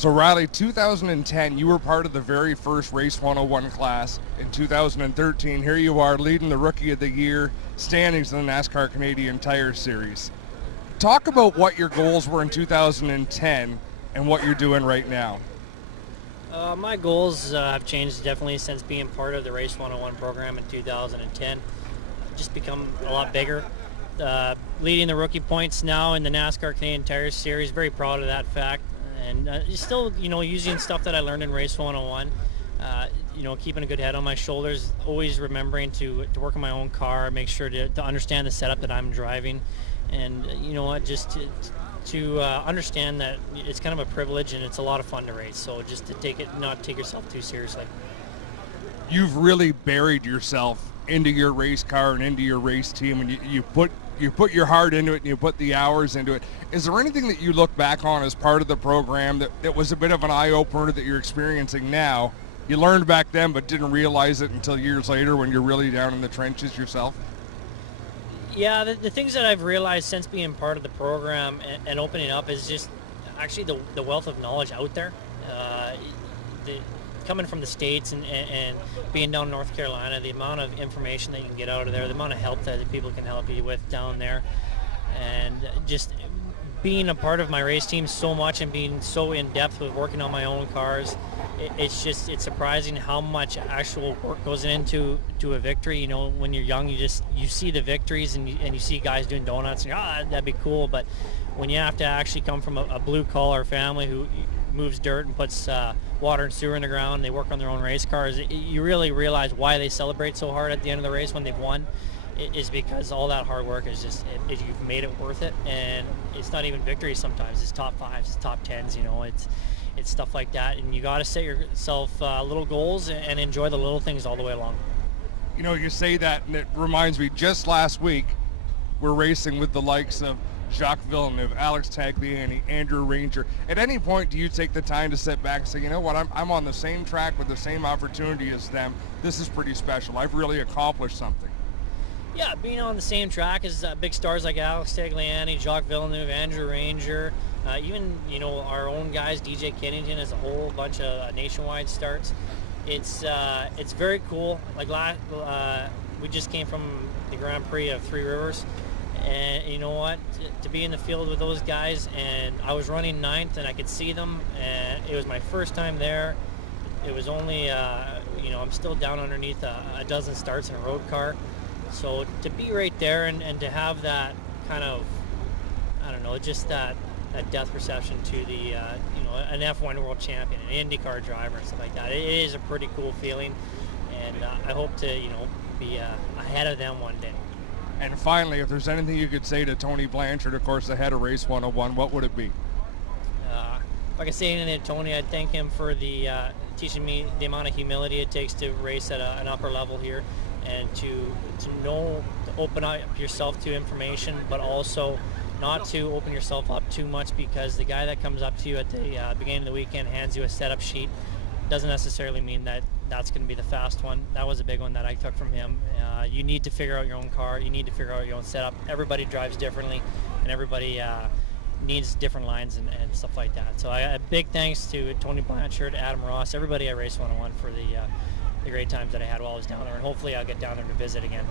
So Ryley, 2010, you were part of the very first Race 101 class. In 2013, here you are leading the Rookie of the Year standings in the NASCAR Canadian Tire Series. Talk about what your goals were in 2010 and what you're doing right now. My goals have changed definitely since being part of the Race 101 program in 2010. Just become a lot bigger. Leading the rookie points now in the NASCAR Canadian Tire Series, very proud of that fact. And still, using stuff that I learned in Race 101, keeping a good head on my shoulders, always remembering to work on my own car, make sure to understand the setup that I'm driving. And, just to understand that it's kind of a privilege and it's a lot of fun to race. So just to not take yourself too seriously. You've really buried yourself into your race car and into your race team, and you put your heart into it and you put the hours into it. Is there anything that you look back on as part of the program that was a bit of an eye-opener that you're experiencing now? You learned back then but didn't realize it until years later when you're really down in the trenches yourself? Yeah, the things that I've realized since being part of the program and opening up is just actually the wealth of knowledge out there. Coming from the States and being down in North Carolina, the amount of information that you can get out of there, the amount of help that people can help you with down there, and just being a part of my race team so much and being so in depth with working on my own cars, it's surprising how much actual work goes into a victory. When you're young, you see the victories and you see guys doing donuts and that'd be cool. But when you have to actually come from a blue collar family who moves dirt and puts water and sewer in the ground, they work on their own race cars, you really realize why they celebrate so hard at the end of the race when they've won. Is because all that hard work is you've made it worth it. And it's not even victories sometimes, it's top fives, it's top tens, it's stuff like that. And you got to set yourself little goals and enjoy the little things all the way along. You say that and it reminds me, just last week we're racing with the likes of Jacques Villeneuve, Alex Tagliani, Andrew Ranger. At any point do you take the time to sit back and say, you know what, I'm on the same track with the same opportunity as them, this is pretty special, I've really accomplished something? Yeah, being on the same track as big stars like Alex Tagliani, Jacques Villeneuve, Andrew Ranger, even our own guys, DJ Kennington has a whole bunch of nationwide starts. It's very cool. Like we just came from the Grand Prix of Three Rivers, and you know what? To be in the field with those guys, and I was running ninth, and I could see them, and it was my first time there. It was only I'm still down underneath a dozen starts in a road car. So to be right there and to have that kind of, I don't know, just that depth perception to the, an F1 world champion, an IndyCar driver and stuff like that, it is a pretty cool feeling. And I hope to, be ahead of them one day. And finally, if there's anything you could say to Tony Blanchard, of course, the head of Race 101, what would it be? If I could say anything to Tony, I'd thank him for the teaching me the amount of humility it takes to race at an upper level here, and to know to open up yourself to information, but also not to open yourself up too much, because the guy that comes up to you at the beginning of the weekend hands you a setup sheet doesn't necessarily mean that that's going to be the fast one. That was a big one that I took from him. You need to figure out your own car. You need to figure out your own setup. Everybody drives differently, and everybody needs different lines and stuff like that. So a big thanks to Tony Blanchard, Adam Ross, everybody at Race 101 for the great times that I had while I was down there, and hopefully I'll get down there to visit again.